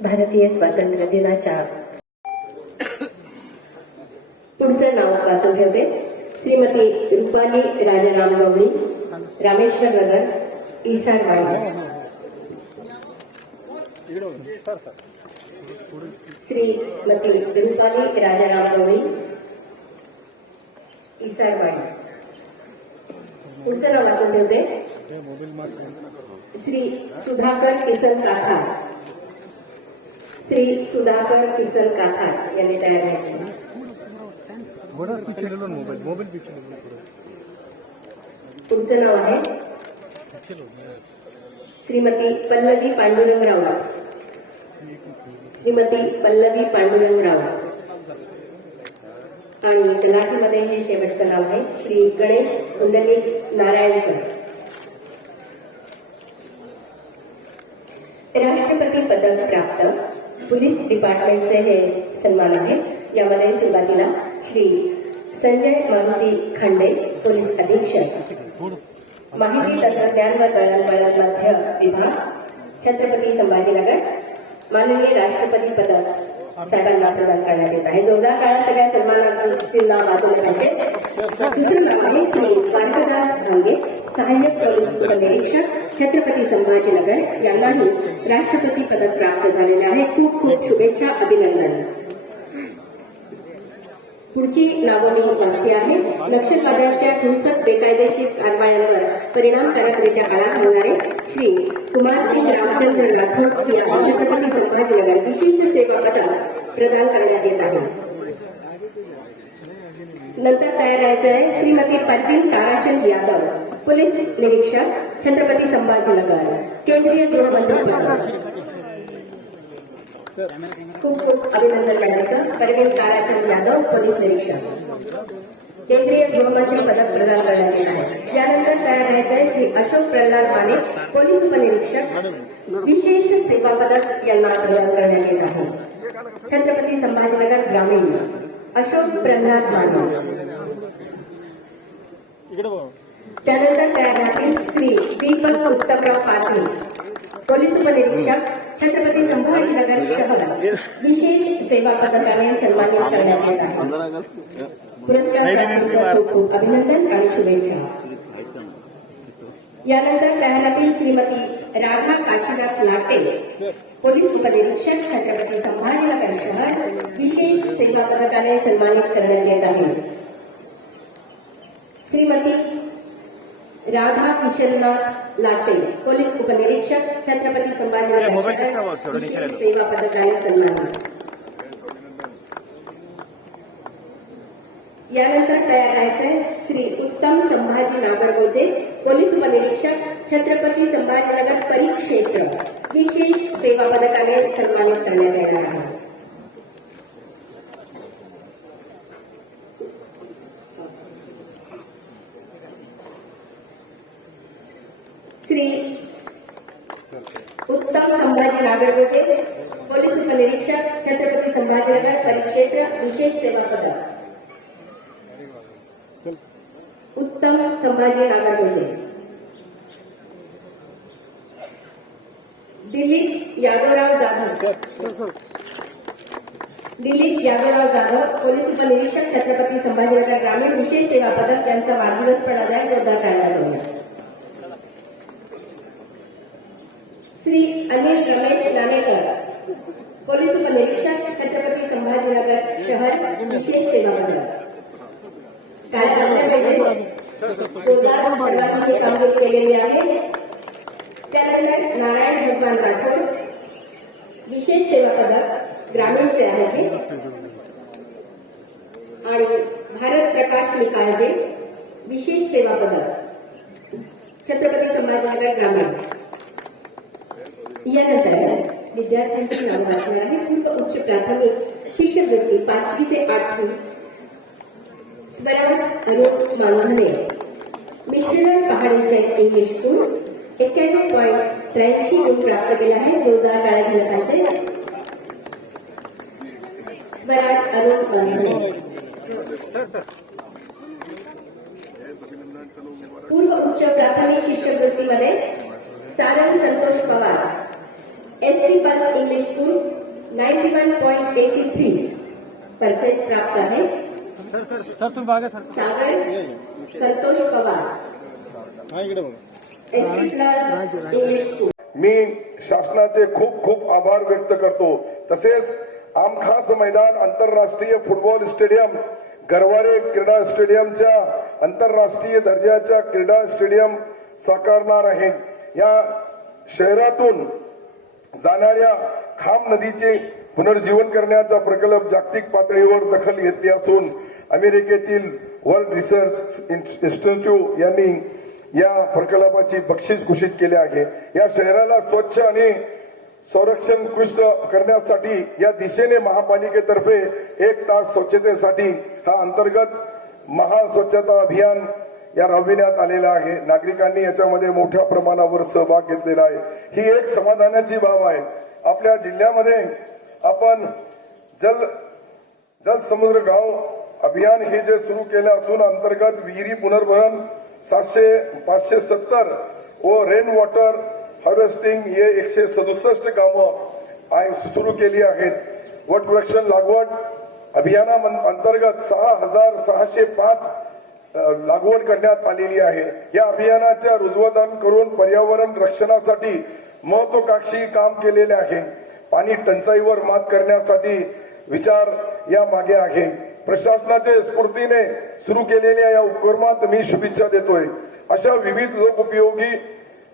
भारतीय स्वातंत्र्य दिनाच्या पुढचं नाव वाचून ठेवते. श्रीमती रुपाली राजाराम गवळी, रामेश्वर नगर, ईसारवाडी. श्रीमती रुपाली राजाराम गवळी, ईसारवाडी. पुढचं नाव वाचून ठेवते. श्री सुधाकर किसन काठार, श्री सुधाकर किसन काठार यांनी तयार करायचे. तुमचं नाव आहे श्रीमती पल्लवी पांडुरंगराव, श्रीमती पल्लवी पांडुरंगराव. आणि तलाठीमध्ये हे शेवटचं नाव आहे श्री गणेश कुंडलिक नारायणकर. राष्ट्रपती पदक प्राप्त पोलीस डिपार्टमेंटचे हे सन्मान आहेत. यामध्ये सुरुवातीला श्री संजय मारुती खंडे, पोलीस अधीक्षक, माहिती तंत्रज्ञान व दळणवळण मध्य विभाग, छत्रपती संभाजीनगर, माननीय राष्ट्रपती पदक साहेबांना प्रदान करण्यात येत आहे. जोरदार काळा सगळ्या सन्मानांना वाचवले पाहिजे. दुसरं नाव आहे श्री पार्थदास भांगे, सहाय्यक पोलीस उपनिरीक्षक, छत्रपती संभाजीनगर. यांनाही राष्ट्रपती पदक प्राप्त झालेले आहे. खूप खूप शुभेच्छा, अभिनंदन. पुढची नावं मी वाचते आहे. नक्षलवाद्यांच्या हिंसक बेकायदेशीर कारवायांवर परिणामकारकरित्या काळात होणारे श्री कुमारसिंग रामचंद्र राठोड यांना छत्रपती संभाजीनगर विशेष सेवा पदक प्रदान करण्यात येत आहे. नंतर तयार राहायचं आहे श्रीमती परवीन ताराचंद यादव, पोलीस निरीक्षक, छत्रपती संभाजीनगर, केंद्रीय गृहमंत्री. खूप खूप अभिनंदन करायचं. परवीन ताराचंद यादव, पोलीस निरीक्षक, केंद्रीय गृहमंत्री पदक प्रदान करण्यात येत आहे. यानंतर तयार राहायचं आहे श्री अशोक प्रल्हाद माने, पोलीस उपनिरीक्षक, विशेष सेवा पदक यांना प्रदान करण्यात येत आहे. छत्रपती संभाजीनगर ग्रामीण, अशोक प्रल्हाद माने. त्यानंतर तयार राहतील श्री दीपक उत्तमराव पाटील, पोलीस उपनिरीक्षक, छत्रपती संभाजीनगर शहर, विशेष सेवा पदकाने सन्मानित करण्यात येत आहे. पुरस्कार खूप खूप अभिनंदन आणि शुभेच्छा. यानंतर तयार राहतील श्रीमती राधा काशीनाथ लाटे, पोलीस उपनिरीक्षक, छत्रपती संभाजीनगर शहर, विशेष सेवा पदकाने सन्मानित करण्यात येत आहे. श्रीमती राधा किशननाथ लाटे, पोलीस उपनिरीक्षक, छत्रपती संभाजीनगर शहर, विशेष सेवा पदकाने सन्मानित. यानंतर तयार राहायचे श्री उत्तम संभाजी नागरगोजे, पोलीस उपनिरीक्षक, छत्रपती संभाजीनगर परिक्षेत्र, विशेष सेवा पदकाने सन्मानित करण्यात येणार आहे. श्री उत्तम संभाजी नागरगोजे, पोलीस उपनिरीक्षक, छत्रपती संभाजीनगर परिक्षेत्र, विशेष सेवा पदक. उत्तम संभाजी नागरगोजे. दिलीप यादवराव जाधव, दिलीप यादवराव जाधव, पोलीस उपनिरीक्षक, छत्रपती संभाजीनगर ग्रामीण, विशेष सेवा पदक. त्यांचा वाढदिवस पण आज आहे. जोरदार टाळ्या वाजवूया. श्री अनिल रमेश नाणेकर, पोलीस उपनिरीक्षक, छत्रपती संभाजीनगर शहर, विशेष सेवा पदक. कामगिरी केलेली आहे. त्यानंतर नारायण भगवान राठोड, विशेष सेवा पदक ग्रामीण से आहे. आणि भारत प्रकाश निकाळजे, विशेष सेवा पदक, छत्रपती संभाजीनगर ग्रामीण. यानंतर विद्यार्थ्यांची नाव वाचणार आहे. पूर्व उच्च प्राथमिक शिष्यवृत्ती 5वी ते 8वी स्वराज अरुण मानधने, मिश्रीलाल पहाडेच्या इंग्लिश स्कूल 91.83 गुण प्राप्त केला आहे. जोरदार टाळ्या झाल्या पाहिजे. स्वराज अरुण मानधने. पूर्व उच्च प्राथमिक शिष्यवृत्तीमध्ये Sarang Santosh Pawar ST plus English school 91.83% प्राप्त आहे. Sagar Santosh Pawar ST plus English school. मी शासनाचे खूप खूप आभार व्यक्त करतो. तसेच आमखास मैदान आंतरराष्ट्रीय फुटबॉल स्टेडियम, गरवारे क्रीडा स्टेडियमच्या आंतरराष्ट्रीय दर्जाच्या क्रीडा स्टेडियम साकारणार आहेत. या शहरातून जाणाऱ्या खाम नदीचे पुनर्जीवन करण्याचा प्रकल्प जागतिक पातळीवर दखल घेतली असून अमेरिकेतील वर्ल्ड रिसर्च इन्स्टिट्यूट यांनी या प्रकल्पाची बक्षीस घोषित केले आहे. या शहराला स्वच्छ आणि संरक्षण उत्कृष्ट करण्यासाठी या दिशेने महापालिकेतर्फे 1 तास स्वच्छतेसाठी हा अंतर्गत महास्वच्छता अभियान या राबविण्यात आलेला आहे. नागरिकांनी याच्यामध्ये मोठ्या प्रमाणावर सहभाग घेतलेला आहे. ही एक समाधानाची बाब आहे. आपल्या जिल्ह्यामध्ये आपण जल समुद्र गाव अभियान हे जे सुरू केले असून अंतर्गत विहिरी पुनर्भरण 570 व रेन वॉटर हार्वेस्टिंग हे 167 कामं सुरू केली आहेत. वटवृक्ष लागवड अभियानाअंतर्गत 6,605 लागवड करण्यात आलेली आहे. या अभियानाच्या रुजवदान करून पर्यावरण रक्षणासाठी महत्वाकांक्षी काम केलेले आहे. पाणी टंचाईवर मात करण्यासाठी विचार या मागे आहे. प्रशासनाच्या स्फूर्तीने सुरू केलेल्या या उपक्रमात मी शुभेच्छा देतोय. अशा विविध लोकोपयोगी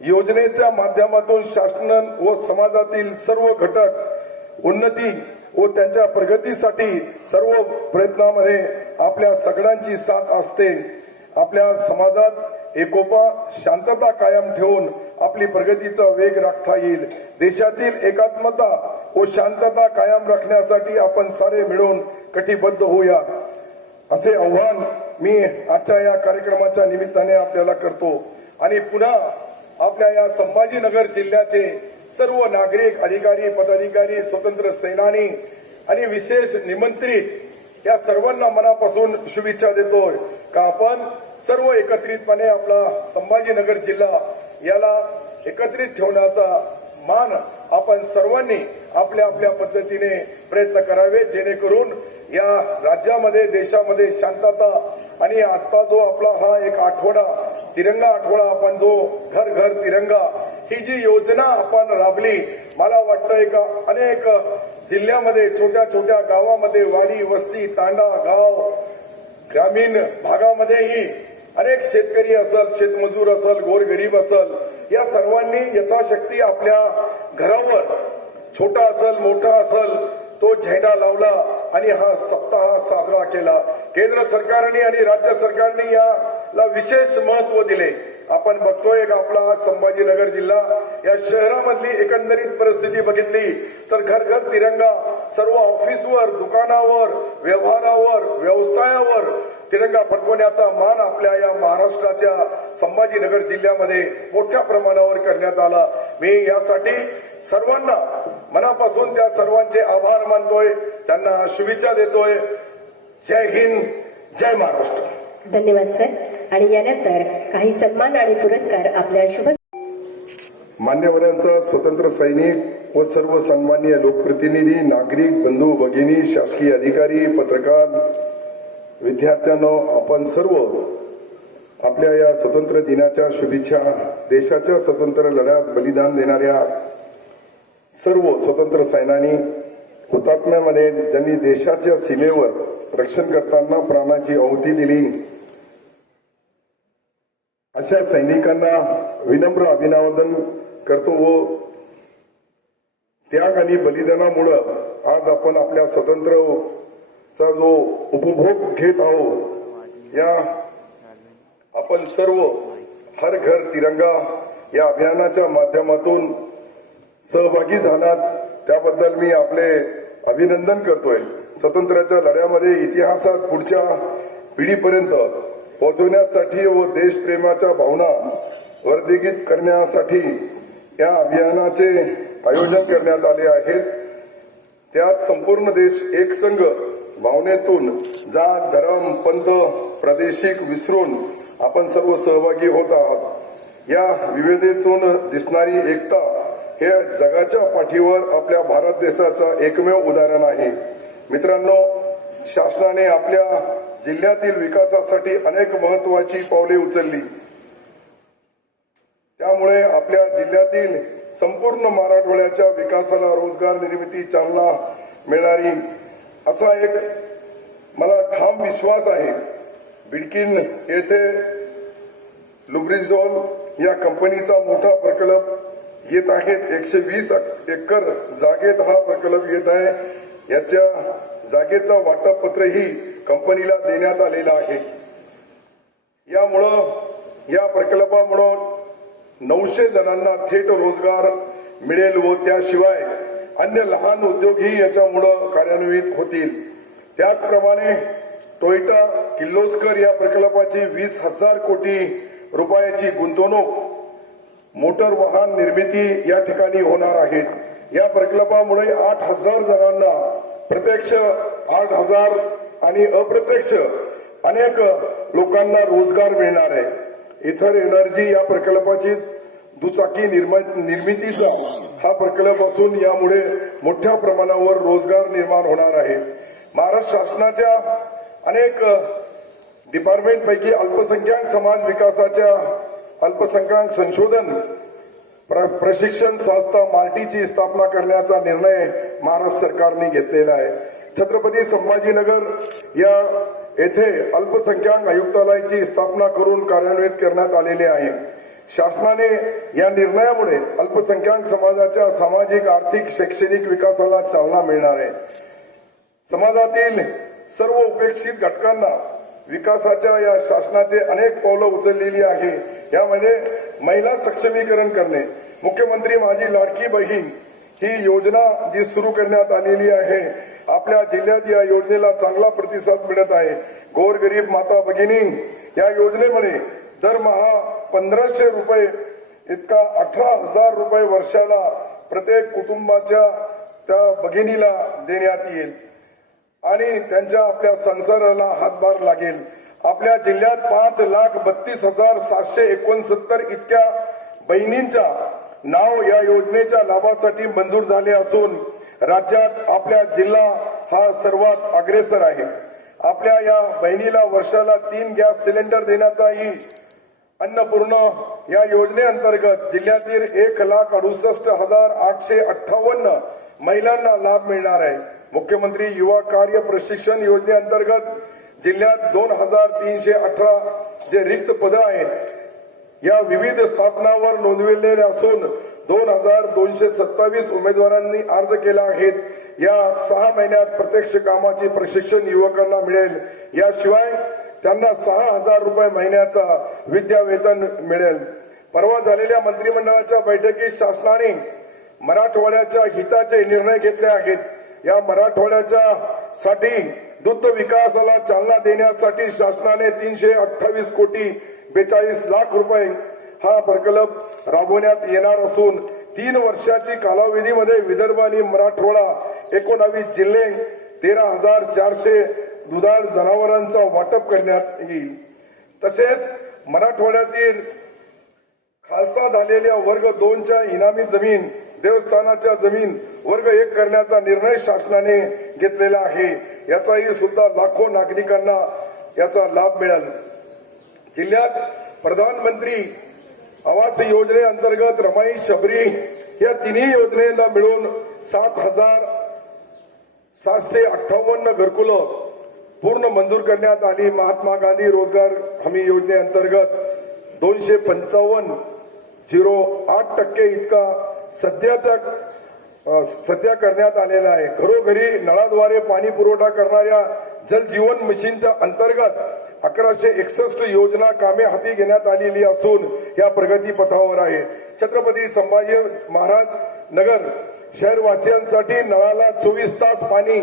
योजनेच्या माध्यमातून शासन व समाजातील सर्व घटक उन्नती व त्यांच्या प्रगतीसाठी सर्व प्रयत्नांमध्ये आपल्या सगळ्यांची साथ असते. आपल्या समाजात एकोपा शांतता कायम ठेवून आपली प्रगतीचा वेग राखता येईल. देशातील एकात्मता व शांतता कायम राखण्यासाठी आपण सारे मिळून कटिबद्ध होऊया असे आव्हान मी आजच्या या कार्यक्रमाच्या निमित्ताने आपल्याला करतो. आणि पुन्हा आपल्या या संभाजीनगर जिल्ह्याचे सर्व नागरिक, अधिकारी, पदाधिकारी, स्वतंत्र सेनानी आणि विशेष निमंत्रित या सर्वांना मनापासून शुभेच्छा देतोय का आपण सर्व एकत्रितपणे आपला संभाजीनगर जिल्हा याला एकत्रित ठेवण्याचा मान आपण सर्वांनी आपल्या आपल्या पद्धतीने प्रयत्न करावे, जेणेकरून या राज्यामध्ये, देशामध्ये शांतता आणि आता जो आपला हा एक आठवडा तिरंगा आठवडा आपण जो घर घर तिरंगा ही जी योजना आपण राबली, मला वाटतंय का अनेक जिल्ह्यामध्ये छोट्या छोट्या गावामध्ये, वाडी वस्ती तांडा गाव ग्रामीण भागामध्येही अनेक शेतकरी असल, शेतमजूर असल, गोरगरीब असल, या सर्वांनी यथाशक्ती आपल्या घरावर छोटा असल मोठा असल तो झेंडा लावला आणि हा सप्ताह साजरा केला. केंद्र सरकारने आणि राज्य सरकारने याला विशेष महत्व दिले. आपण बघतोय का आपला आज संभाजीनगर जिल्हा या शहरामधली एकंदरीत परिस्थिती बघितली तर घर घर तिरंगा, सर्व ऑफिसवर, दुकानावर, व्यवहारावर, व्यवसायावर तिरंगा फडकवण्याचा मान आपल्या या महाराष्ट्राच्या संभाजीनगर जिल्ह्यामध्ये मोठ्या प्रमाणावर करण्यात आला. मी यासाठी सर्वांना मनापासून त्या सर्वांचे आभार मानतोय, त्यांना शुभेच्छा देतोय. जय हिंद, जय महाराष्ट्र. धन्यवाद सर. आणि यानंतर काही सन्मान आणि पुरस्कार आपल्या शुभ मान्यवरांचा, स्वतंत्र सैनिक व सर्व सन्माननीय लोकप्रतिनिधी, नागरिक बंधू भगिनी, शासकीय अधिकारी, पत्रकार, विद्यार्थ्यांनो, आपण सर्व आपल्या या स्वतंत्र दिनाच्या शुभेच्छा. देशाच्या स्वतंत्र लढ्यात बलिदान देणाऱ्या सर्व स्वतंत्र सैनानी, हुतात्म्यामध्ये ज्यांनी देशाच्या सीमेवर रक्षण करताना प्राणाची आहुती दिली, अशा सैनिकांना विनम्र अभिवादन करतो व त्याग आणि बलिदानामुळं आज आपण आपल्या स्वातंत्र्याचा जो उपभोग घेत आहोत, या आपण सर्व हर घर तिरंगा या अभियानाच्या माध्यमातून सहभागी झालात त्याबद्दल मी आपले अभिनंदन करतोय. स्वातंत्र्याच्या लढ्यामध्ये इतिहासात पुढच्या पिढीपर्यंत पोहोचवण्यासाठी व देशप्रेमाच्या भावना वर्धित करण्यासाठी या अभियानाचे आयोजन करण्यात आले आहेत. त्यात संपूर्ण देश एकसंघ भावनेतून जात धर्म पंथ प्रादेशिक विसरून आपण सर्व सहभागी होत आहात. या विविधतेतून दिसणारी एकता हे जगाच्या पाठीवर आपल्या भारत देशाचं एकमेव उदाहरण आहे. मित्रांनो, शासनाने आपल्या जिल्ह्यातील विकासासाठी अनेक महत्वाची पावले उचलली. त्यामुळे आपल्या जिल्ह्यातील संपूर्ण मराठवाड्याच्या विकासाला रोजगार निर्मिती चालना मिळणारी असा एक मला ठाम विश्वास आहे. बिडकीन येथे लुब्रिझोल या कंपनीचा मोठा प्रकल्प येत आहे. 120 एकर जागेत हा प्रकल्प येत आहे. याच्या जागेचा वाटप पत्रही कंपनीला देण्यात आलेलं आहे. या प्रकल्पामुळं 900 जणांना थेट रोजगार मिळेल व त्याशिवाय अन्य लहान उद्योगही याच्यामुळं कार्यान्वित होतील. त्याचप्रमाणे टोयोटा किर्लोस्कर या प्रकल्पाची 20,000 कोटी रुपयाची गुंतवणूक मोटर वाहन निर्मिती या ठिकाणी होणार आहे. या प्रकल्पामुळे 8,000 जणांना प्रत्यक्ष 8,000 आणि अप्रत्यक्ष अनेक लोकांना रोजगार मिळणार आहे. इथर एनर्जी या प्रकल्पाची दुचाकी निर्मितीचा हा प्रकल्प असून यामुळे मोठ्या प्रमाणावर रोजगार निर्माण होणार आहे. महाराष्ट्र शासनाच्या अनेक डिपार्टमेंट पैकी अल्पसंख्याक समाज विकासाच्या अल्पसंख्याक संशोधन प्रशिक्षण संस्था मार्टीची स्थापना करण्याचा निर्णय महाराष्ट्र सरकारने घेतलेला आहे. छत्रपती संभाजीनगर या येथे अल्पसंख्याक आयुक्तालयाची स्थापना करून कार्यान्वित करण्यात आलेले आहे. शासनाने या निर्णयामुळे अल्पसंख्याक समाजाच्या सामाजिक आर्थिक शैक्षणिक विकासाला चालना मिळणार आहे. समाजातील सर्व उपेक्षित घटकांना विकासाच्या या शासनाचे अनेक पावलं उचललेली आहे. यामध्ये महिला सक्षमीकरण करणे, मुख्यमंत्री माझी लाडकी बहीण ही योजना जी सुरू करण्यात आलेली आहे. आपल्या जिल्ह्यात या योजनेला चांगला प्रतिसाद मिळत आहे. गोरगरीब माता भगिनी या योजनेमुळे दरमहा 1,500 रुपये इतका 18,000 रुपये वर्षाला प्रत्येक कुटुंबाच्या त्या भगिनीला देण्यात येईल आणि त्यांच्या आपल्या संसाराला हातभार लागेल. आपल्या जिल्ह्यात 5,32,769 इतक्या बहिणींच्या नाव या योजनेच्या लाभासाठी मंजूर झाले असून राज्यात आपल्या जिल्हा हा सर्वात अग्रेसर आहे. आपल्या या बहिणीला वर्षाला 3 गॅस सिलेंडर देण्याचाही अन्नपूर्ण या योजनेअंतर्गत जिल्ह्यातील 1,68,858 महिलांना लाभ मिळणार आहे. मुख्यमंत्री युवा कार्य प्रशिक्षण योजनेअंतर्गत जिल्ह्यात 2,318 जे रिक्त पद आहेत या विविध स्थापनावर नोंदविलेले असून 2,227 उमेदवारांनी अर्ज केला आहेत. या 6 महिन्यात प्रत्यक्ष कामाचे प्रशिक्षण युवकांना मिळेल. याशिवाय त्यांना 6,000 रुपये महिन्याचा विद्यावेतन मिळेल. परवा झालेल्या मंत्रिमंडळाच्या बैठकीत शासनाने मराठवाड्याच्या हिताचे निर्णय घेतले आहेत. या मराठवाड्याच्या साठी द्रुत विकासाला चालना देण्यासाठी शासनाने 328 कोटी 42 लाख रुपये हा प्रकल्प राबवण्यात येणार असून 3 वर्षाची कालावधीमध्ये विदर्भ आणि मराठवाडा 19 जिल्हे 13,400 दुधाळ जनावरांचा वाटप करण्यात येईल. तसेच मराठवाड्यातील खालसा झालेल्या वर्ग 2च्या इनामी जमीन देवस्थानाच्या जमीन वर्ग 1 करण्याचा निर्णय शासनाने घेतलेला आहे. याचाही सुद्धा लाखो नागरिकांना याचा लाभ मिळेल. जिल्ह्यात प्रधानमंत्री आवास योजनेअंतर्गत रमाई शबरी या तिन्ही योजनेला मिळून 7,758 घरकुलं पूर्ण मंजूर करण्यात आली. महात्मा गांधी रोजगार हमी योजनेअंतर्गत 295.08% इतका सध्या करण्यात आलेला आहे. घरोघरी नळाद्वारे पाणी पुरवठा करणाऱ्या जल जीवन मिशनच्या अंतर्गत 1161 योजना कामे हाती घेण्यात आलेली असून या प्रगती पथावर आहे. छत्रपती संभाजी महाराज नगर शहरवासियांसाठी नळाला 24 तास पाणी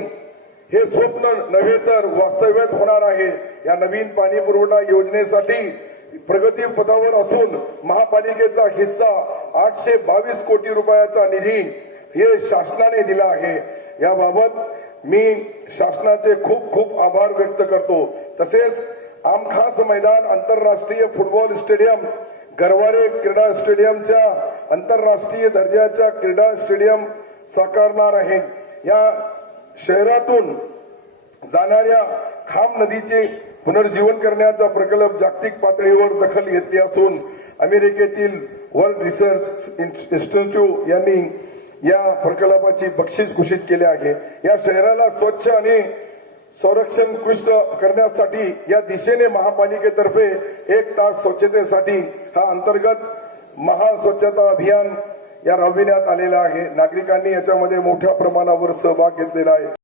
हे स्वप्न नव्हे तर वास्तव्यात होणार आहे. या नवीन पाणी पुरवठा योजनेसाठी प्रगती पथावर असून महापालिकेचा हिस्सा 822 कोटी रुपयाचा निधी हे शासनाने दिला आहे. याबाबत मी शासनाचे खूप खूप आभार व्यक्त करतो. तसेच आमखास मैदान आंतरराष्ट्रीय फुटबॉल स्टेडियम गरवारे क्रीडा स्टेडियमच्या आंतरराष्ट्रीय दर्जाच्या क्रीडा स्टेडियम साकारणार आहे. या शहरातून जाणाऱ्या खाम नदीचे पुनर्जीवन करण्याचा प्रकल्प जागतिक पातळीवर दखल घेतली असून अमेरिकेतील वर्ल्ड रिसर्च इन्स्टिट्यूट यांनी या प्रकल्पाची बक्षीस घोषित केले आहे. या शहराला स्वच्छ आणि संरक्षणकृष्ट करण्यासाठी या दिशेने महापालिकेतर्फे 1 तास स्वच्छतेसाठी हा अंतर्गत महास्वच्छता अभियान या राबविण्यात आलेला आहे. नागरिकांनी याच्यामध्ये मोठ्या प्रमाणावर सहभाग घेतलेला आहे.